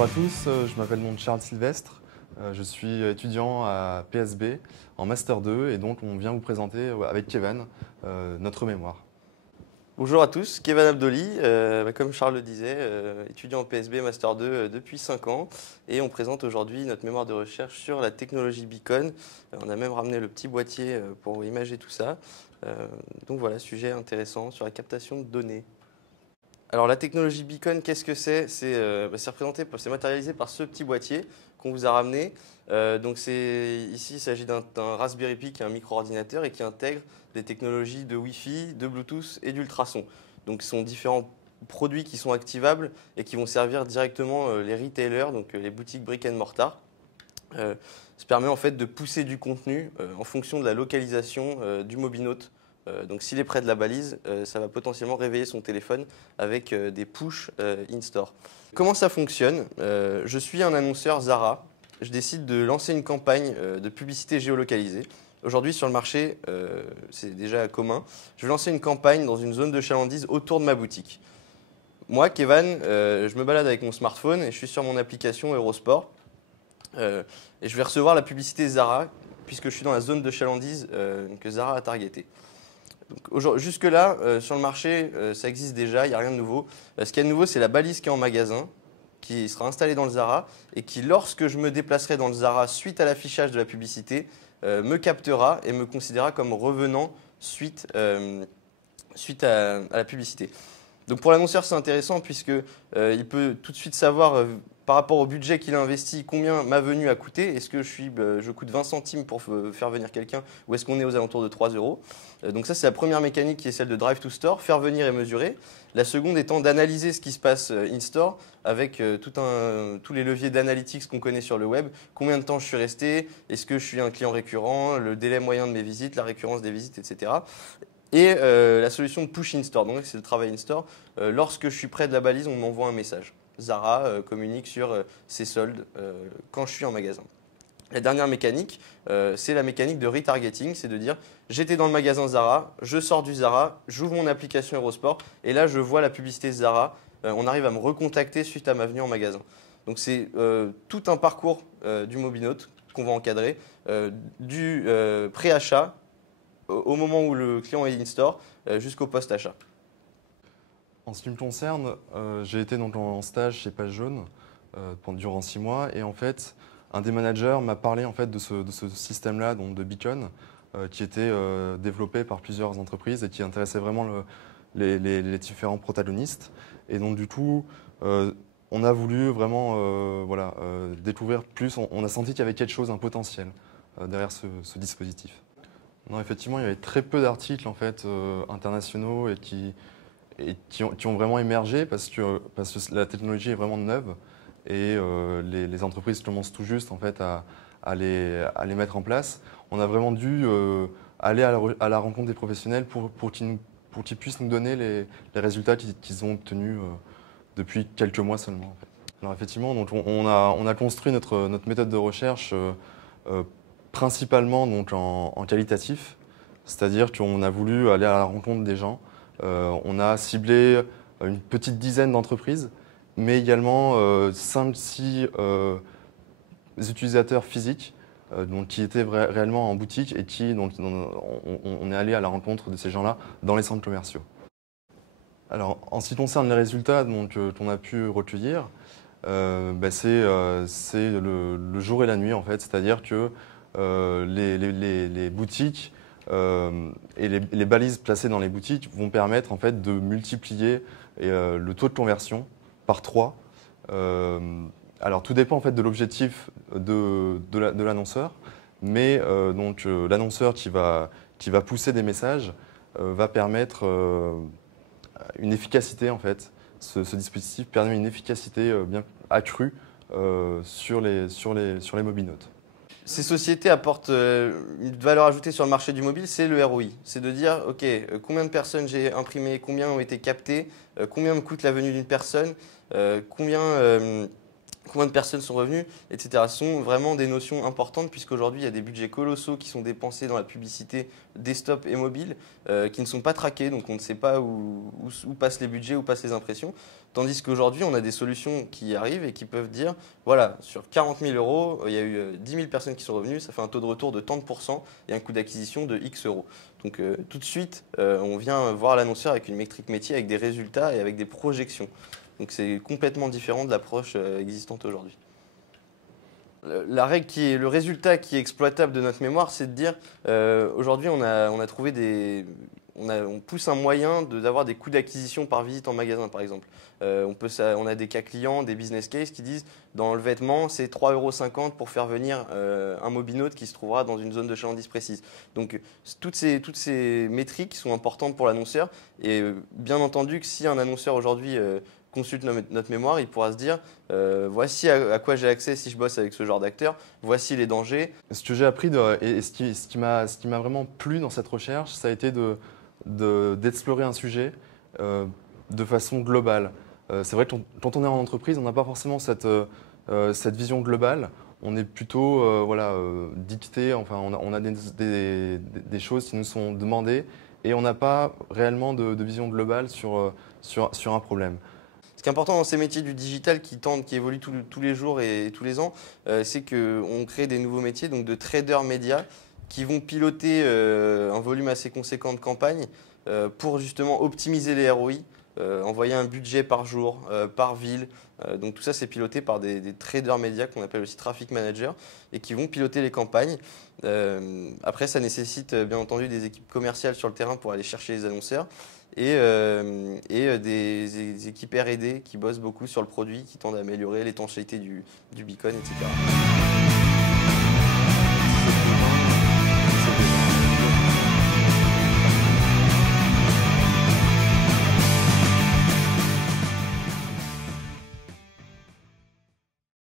Bonjour à tous, je m'appelle donc Charles Sylvestre, je suis étudiant à PSB en Master 2 et donc on vient vous présenter avec Kevin notre mémoire. Bonjour à tous, Kevin Abdoli, comme Charles le disait, étudiant en PSB Master 2 depuis 5 ans et on présente aujourd'hui notre mémoire de recherche sur la technologie Beacon. On a même ramené le petit boîtier pour imager tout ça. Donc voilà, sujet intéressant sur la captation de données. Alors la technologie Beacon, qu'est-ce que c'est? C'est matérialisé par ce petit boîtier qu'on vous a ramené. Ici, il s'agit d'un Raspberry Pi qui est un micro-ordinateur et qui intègre des technologies de Wi-Fi, de Bluetooth et d'ultrasons. Donc ce sont différents produits qui sont activables et qui vont servir directement les retailers, donc les boutiques brick and mortar. Ça permet en fait de pousser du contenu en fonction de la localisation du mobinote. Donc s'il est près de la balise, ça va potentiellement réveiller son téléphone avec des push in-store. Comment ça fonctionne? Je suis un annonceur Zara. Je décide de lancer une campagne de publicité géolocalisée. Aujourd'hui sur le marché, c'est déjà commun. Je vais lancer une campagne dans une zone de chalandise autour de ma boutique. Moi, Kevin, je me balade avec mon smartphone et je suis sur mon application Eurosport. Et je vais recevoir la publicité Zara puisque je suis dans la zone de chalandise que Zara a targetée. Jusque-là, sur le marché, ça existe déjà, il n'y a rien de nouveau. Ce qu'il y a de nouveau, c'est la balise qui est en magasin, qui sera installée dans le Zara et qui, lorsque je me déplacerai dans le Zara suite à l'affichage de la publicité, me captera et me considérera comme revenant suite à la publicité. Donc pour l'annonceur, c'est intéressant puisque il peut tout de suite savoir par rapport au budget qu'il a investi combien ma venue a coûté. Est-ce que je coûte 20 centimes pour faire venir quelqu'un ou est-ce qu'on est aux alentours de 3 euros? Donc ça, c'est la première mécanique qui est celle de Drive to Store, faire venir et mesurer. La seconde étant d'analyser ce qui se passe in-store avec tous les leviers d'analytics qu'on connaît sur le web. Combien de temps je suis resté? Est-ce que je suis un client récurrent? Le délai moyen de mes visites, la récurrence des visites, etc. Et la solution de push in-store, donc c'est le travail in-store. Lorsque je suis près de la balise, on m'envoie un message. Zara communique sur ses soldes quand je suis en magasin. La dernière mécanique, c'est la mécanique de retargeting, c'est de dire j'étais dans le magasin Zara, je sors du Zara, j'ouvre mon application Eurosport et là je vois la publicité Zara, on arrive à me recontacter suite à ma venue en magasin. Donc c'est tout un parcours du mobinote qu'on va encadrer, du pré-achat au moment où le client est in-store jusqu'au post-achat. En ce qui me concerne, j'ai été donc en stage chez Page Jaune durant 6 mois et en fait, un des managers m'a parlé en fait de ce système-là, donc de Beacon, qui était développé par plusieurs entreprises et qui intéressait vraiment les différents protagonistes. Et donc du coup, on a voulu vraiment découvrir plus. On a senti qu'il y avait quelque chose, un potentiel derrière ce dispositif. Non, effectivement, il y avait très peu d'articles en fait internationaux et qui ont vraiment émergé parce que la technologie est vraiment neuve et les entreprises commencent tout juste en fait à les mettre en place. On a vraiment dû aller à la rencontre des professionnels pour qu'ils puissent nous donner les résultats qu'ils ont obtenus depuis quelques mois seulement. En fait. Alors effectivement, donc on a construit notre méthode de recherche principalement donc en qualitatif, c'est-à-dire qu'on a voulu aller à la rencontre des gens. On a ciblé une petite dizaine d'entreprises, mais également 5-6 utilisateurs physiques donc, qui étaient réellement en boutique et on est allé à la rencontre de ces gens-là dans les centres commerciaux. Alors, en ce qui concerne les résultats qu'on a pu recueillir, c'est le jour et la nuit en fait, c'est-à-dire que les boutiques et les balises placées dans les boutiques vont permettre en fait de multiplier le taux de conversion par 3. Alors tout dépend en fait de l'objectif de l'annonceur, mais l'annonceur qui va pousser des messages va permettre une efficacité en fait. Ce dispositif permet une efficacité bien accrue sur les mobinotes. Ces sociétés apportent une valeur ajoutée sur le marché du mobile, c'est le ROI. C'est de dire, OK, combien de personnes j'ai imprimées, combien ont été captées, combien me coûte la venue d'une personne, combien de personnes sont revenues, etc. Ce sont vraiment des notions importantes puisqu'aujourd'hui, il y a des budgets colossaux qui sont dépensés dans la publicité desktop et mobile qui ne sont pas traqués, donc on ne sait pas où passent les budgets, où passent les impressions. Tandis qu'aujourd'hui, on a des solutions qui arrivent et qui peuvent dire, voilà, sur 40 000 euros, il y a eu 10 000 personnes qui sont revenues, ça fait un taux de retour de tant de pourcents et un coût d'acquisition de X euros. Donc tout de suite, on vient voir l'annonceur avec une métrique métier, avec des résultats et avec des projections. Donc c'est complètement différent de l'approche existante aujourd'hui. Le résultat qui est exploitable de notre mémoire, c'est de dire, aujourd'hui on a trouvé on pousse un moyen d'avoir des coûts d'acquisition par visite en magasin, par exemple. On a des cas clients, des business cases qui disent, dans le vêtement, c'est 3,50 € pour faire venir un mobinote qui se trouvera dans une zone de chalandise précise. Donc toutes ces métriques sont importantes pour l'annonceur. Et bien entendu que si un annonceur aujourd'hui consulte notre mémoire, il pourra se dire voici à quoi j'ai accès si je bosse avec ce genre d'acteur, voici les dangers. Ce que j'ai appris et ce qui m'a vraiment plu dans cette recherche, ça a été d'explorer un sujet de façon globale. C'est vrai que quand on est en entreprise, on n'a pas forcément cette vision globale. On est plutôt dicté, enfin, on a des choses qui nous sont demandées et on n'a pas réellement de vision globale sur un problème. Ce qui est important dans ces métiers du digital qui évoluent tous les jours et tous les ans, c'est qu'on crée des nouveaux métiers, donc de traders médias, qui vont piloter un volume assez conséquent de campagnes pour justement optimiser les ROI, envoyer un budget par jour, par ville. Donc tout ça, c'est piloté par des traders médias qu'on appelle aussi traffic managers et qui vont piloter les campagnes. Après, ça nécessite bien entendu des équipes commerciales sur le terrain pour aller chercher les annonceurs et des équipes R&D qui bossent beaucoup sur le produit, qui tendent à améliorer l'étanchéité du beacon, etc.